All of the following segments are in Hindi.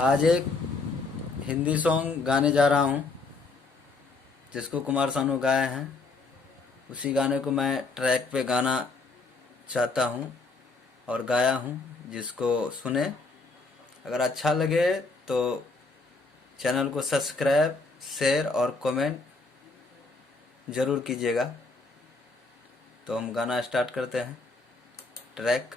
आज एक हिंदी सॉन्ग गाने जा रहा हूँ जिसको कुमार सानू गाए हैं। उसी गाने को मैं ट्रैक पे गाना चाहता हूँ और गाया हूँ, जिसको सुने। अगर अच्छा लगे तो चैनल को सब्सक्राइब, शेयर और कमेंट ज़रूर कीजिएगा। तो हम गाना स्टार्ट करते हैं। ट्रैक।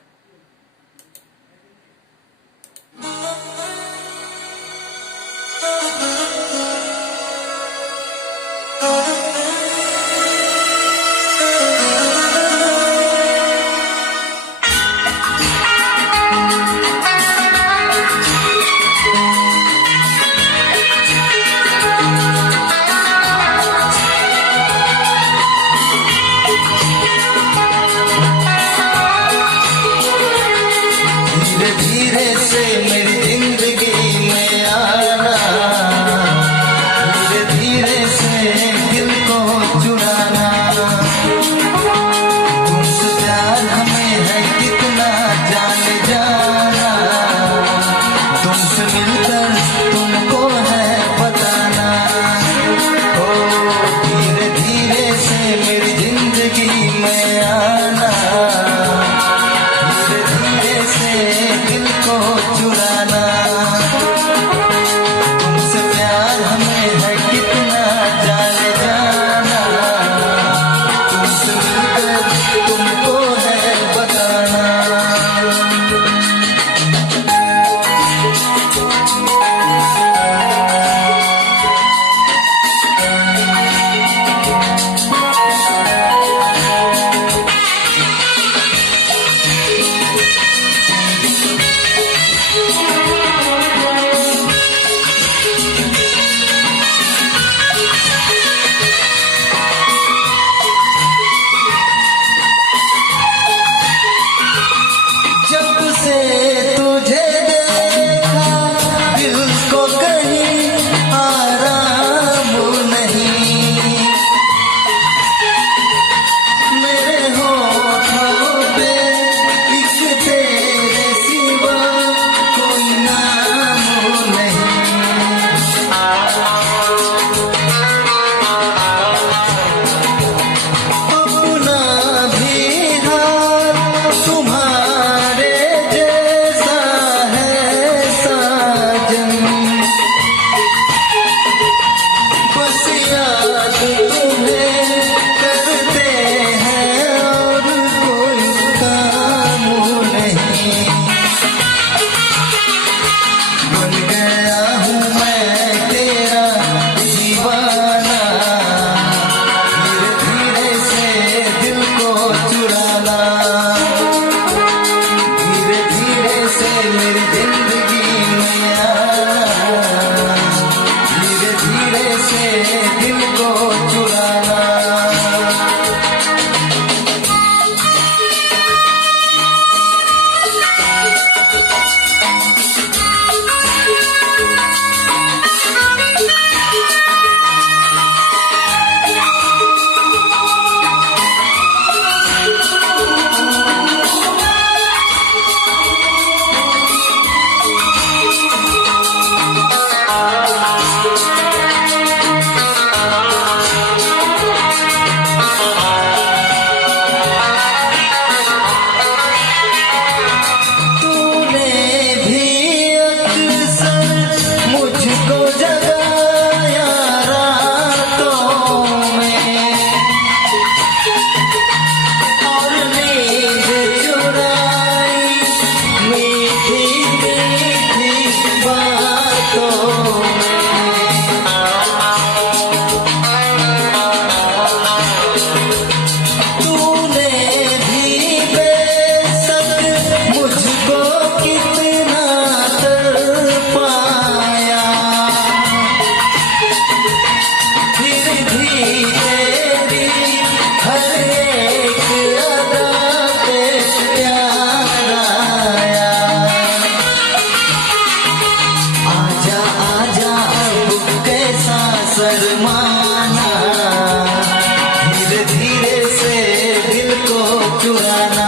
चुराना।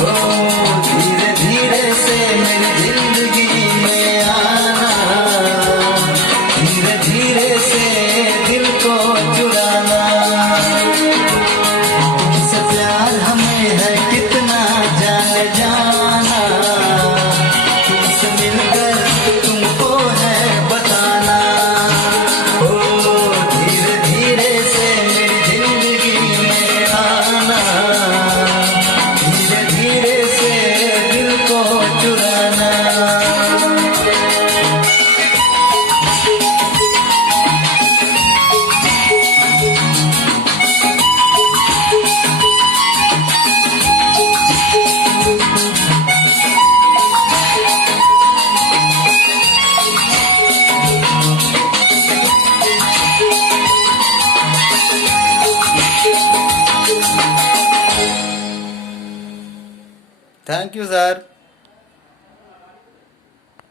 ओ धीरे धीरे से मेरी जिंदगी में आना, धीरे धीरे से दिल को चुराना। तुमसे प्यार हमें है कितना जाने जाना, तुमसे मिलकर तुमको है बताना। ओ धीरे धीरे से मेरी जिंदगी में आना, धीरे धीरे से दिल को चुराना। Thank you sir.